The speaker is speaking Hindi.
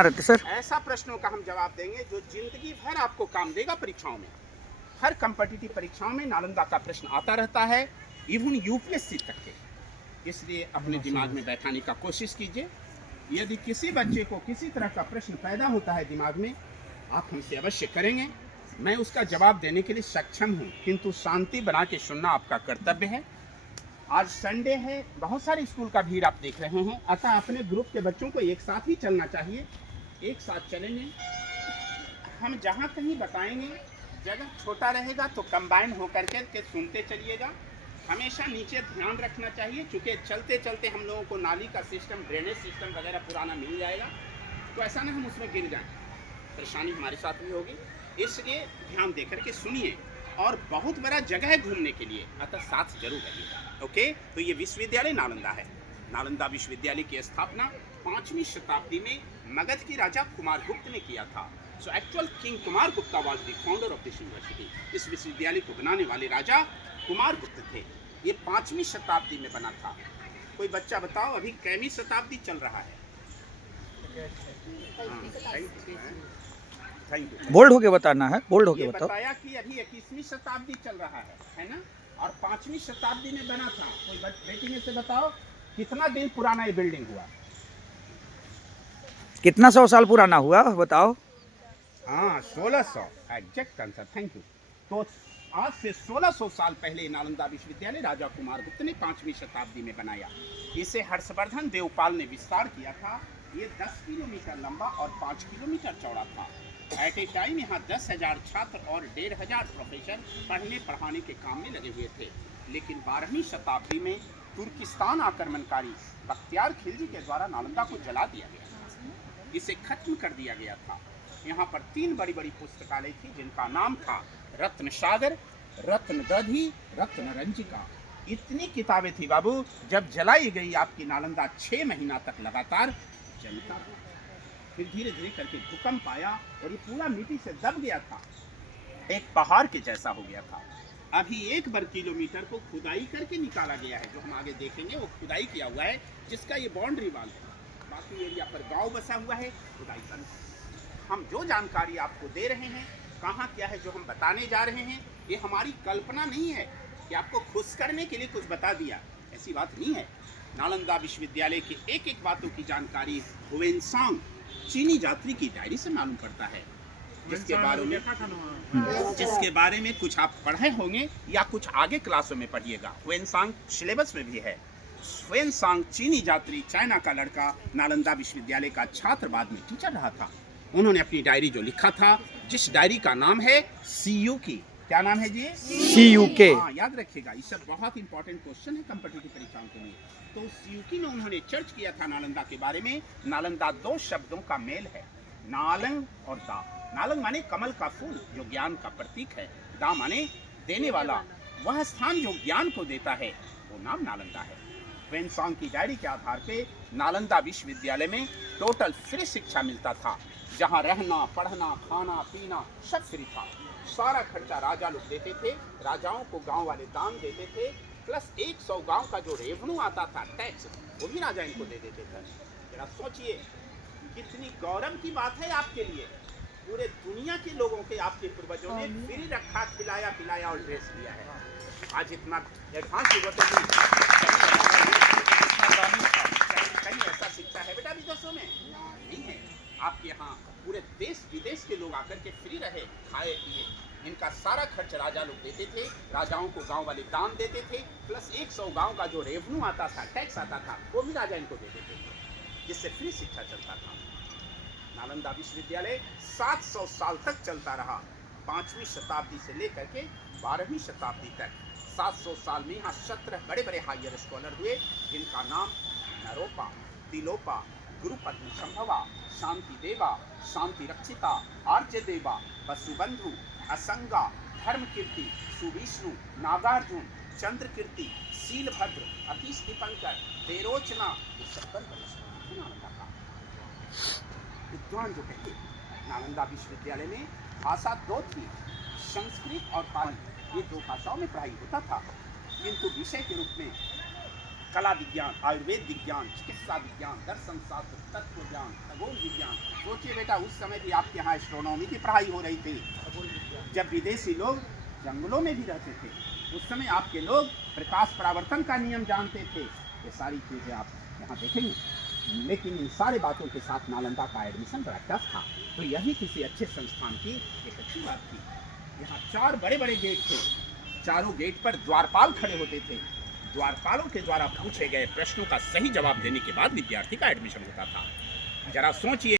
रहते सर? ऐसा प्रश्नों का हम जवाब देंगे जो जिंदगी भर आपको काम देगा परीक्षाओं में। हर कम्पिटिटिव परीक्षाओं में नालंदा का प्रश्न आता रहता है, इवन यूपीएससी तक के। इसलिए अपने दिमाग में बैठाने का कोशिश कीजिए। यदि किसी बच्चे को किसी तरह का प्रश्न पैदा होता है दिमाग में, आप हमसे अवश्य करेंगे, मैं उसका जवाब देने के लिए सक्षम हूँ, किंतु शांति बना के सुनना आपका कर्तव्य है। आज संडे है, बहुत सारे स्कूल का भीड़ आप देख रहे हैं, अतः अपने ग्रुप के बच्चों को एक साथ ही चलना चाहिए। एक साथ चलेंगे, हम जहाँ कहीं बताएंगे जगह छोटा रहेगा तो कंबाइन होकर के सुनते चलिएगा। हमेशा नीचे ध्यान रखना चाहिए, चूँकि चलते चलते हम लोगों को नाली का सिस्टम, ड्रेनेज सिस्टम वगैरह पुराना मिल जाएगा, तो ऐसा ना हम उसमें गिर जाएं, परेशानी हमारे साथ भी होगी। इसलिए ध्यान देकर के सुनिए, और बहुत बड़ा जगह है घूमने के लिए, अतः साथ जरूर रहिएगा। ओके, तो ये विश्वविद्यालय नालंदा है। नालंदा विश्वविद्यालय की स्थापना 5वीं शताब्दी में मगध के राजा कुमारगुप्त ने किया था। So actual king Kumaragupta was the founder of this university. इस विश्वविद्यालय को बनाने वाले राजा कुमारगुप्त थे। ये 5वीं शताब्दी में बना था। कोई बच्चा बताओ अभी कैवीं शताब्दी चल रहा है? Thank you. बोल्ड होके बताना है, बोल्ड होके ये बताओ। बताया कि अभी 21वीं शताब्दी चल रहा है ना? और 5वीं शताब्दी में बना था। कोई बेटी में से बताओ कितना दिन पुराना ये बिल्डिंग हुआ? कितना 100 साल पुराना हुआ बताओ? हाँ, 1600 एग्जैक्ट आंसर, थैंक यू। तो आज से 1600 साल पहले नालंदा विश्वविद्यालय राजा कुमारगुप्त ने 5वीं शताब्दी में बनाया। इसे हर्षवर्धन देवपाल ने विस्तार किया था। ये 10 किलोमीटर लंबा और 5 किलोमीटर चौड़ा था। एट ए टाइम यहाँ 10,000 छात्र और 1,500 प्रोफेसर पढ़ने पढ़ाने के काम में लगे हुए थे। लेकिन 12वीं शताब्दी में तुर्किस्तान आक्रमणकारी बख्तियार खिलजी के द्वारा नालंदा को जला दिया गया, इसे खत्म कर दिया गया था। यहाँ पर 3 बड़ी बड़ी पुस्तकालय थी, जिनका नाम था रत्न सागर, रत्न दधी, रत्न रंजिका। इतनी किताबें थी बाबू, जब जलाई गई आपकी नालंदा 6 महीना तक लगातार जलता रहा। फिर धीरे धीरे करके भूकंप आया और ये पूरा मिट्टी से दब गया था, एक पहाड़ के जैसा हो गया था। अभी 1 वर्ग किलोमीटर को खुदाई करके निकाला गया है, जो हम आगे देखेंगे वो खुदाई किया हुआ है, जिसका ये बाउंड्री वाल है। बाकी एरिया पर गांव बसा हुआ है, खुदाई बंद है। हम जो जानकारी आपको दे रहे हैं, कहाँ क्या है जो हम बताने जा रहे हैं, ये हमारी कल्पना नहीं है कि आपको खुश करने के लिए कुछ बता दिया, ऐसी बात नहीं है। नालंदा विश्वविद्यालय की एक एक बातों की जानकारी हुएनसांग चीनी यात्री की डायरी से मालूम पड़ता है, जिसके बारे में कुछ आप पढ़े होंगे या कुछ आगे क्लासों में पढ़िएगा। हुएनसांग सिलेबस में भी है। हुएनसांग चीनी यात्री, चाइना का लड़का, नालंदा विश्वविद्यालय का छात्र, बाद में टीचर रहा था। उन्होंने अपनी डायरी जो लिखा था, जिस डायरी का नाम है CUK। क्या नाम है जी? CUK। हाँ, याद रखिएगा, ये सब बहुत इंपॉर्टेंट क्वेश्चन है कम्पिटिटिव परीक्षाओं के लिए। तो CUK में उन्होंने चर्च किया था नालंदा के बारे में। नालंदा 2 शब्दों का मेल है, नालंग और दा। नालंग माने कमल का फूल, जो ज्ञान का प्रतीक है। दा माने देने वाला, वह स्थान जो ज्ञान को देता है, वो नाम नालंदा है। हुएनसांग की डायरी के आधार पे नालंदा विश्वविद्यालय में टोटल फ्री शिक्षा मिलता था, जहाँ रहना, पढ़ना, खाना, पीना सब फ्री था। सारा खर्चा राजा लोग देते थे, राजाओं को गांव वाले दान देते थे, प्लस 100 गांव का जो रेवेन्यू आता था, टैक्स, वो भी राजा इनको दे देते थे। जरा सोचिए कितनी गौरव की बात है आपके लिए। पूरे दुनिया के लोगों के आपके पूर्वजों ने फ्री रखा, खिलाया, पिलाया और ड्रेस दिया है। आज इतना एडवांस कहीं ऐसा शिक्षा है बेटा विदेशों में? नहीं है। आपके यहाँ पूरे देश विदेश के लोग आकर के फ्री रहे, खाए पिए। इनका सारा खर्च राजा लोग देते थे, राजाओं को गांव वाले दान देते थे, प्लस 100 गांव का जो रेवेन्यू आता था, टैक्स आता था, वो भी राजा इनको देते थे, जिससे फ्री शिक्षा चलता था। नालंदा विश्वविद्यालय 700 साल तक चलता रहा, 5वीं शताब्दी से लेकर के 12वीं शताब्दी तक। 700 साल में यहाँ 17 बड़े बड़े हायर स्कॉलर हुए, जिनका नाम नरोपा, तिलोपा, गुरुपद्म संभवा, शांति देवा, शांति रक्षिता, आर्य देवा, वसुबंधु, असंगा, धर्मकीर्ति, सुविष्णु, नागार्जुन, चंद्रकीर्ति, शीलभद्र, अतीश दीपंकर, बेरोचना, ये सब नालंदा का विद्वान जो कहते। नालंदा विश्वविद्यालय में भाषा 2 थी, संस्कृत और पाली। ये 2 भाषाओं में पढ़ाई होता था, किंतु विषय के रूप में कला विज्ञान, आयुर्वेद विज्ञान, चिकित्सा विज्ञान, दर्शन शास्त्र, तत्व ज्ञान, खगोल विज्ञान सोचिए बेटा, उस समय भी आपके यहाँ एस्ट्रोनॉमी की पढ़ाई हो रही थी, जब विदेशी लोग जंगलों में भी रहते थे। उस समय आपके लोग प्रकाश परावर्तन का नियम जानते थे। ये सारी चीज़ें आप यहाँ देखेंगे। लेकिन इन सारी बातों के साथ नालंदा का एडमिशन बड़ा टफ था। तो यही किसी अच्छे संस्थान की एक अच्छी बात थी। यहाँ 4 बड़े बड़े गेट थे। चारों गेट पर द्वारपाल खड़े होते थे। द्वारपालों के द्वारा पूछे गए प्रश्नों का सही जवाब देने के बाद विद्यार्थी का एडमिशन होता था। जरा सोचिए।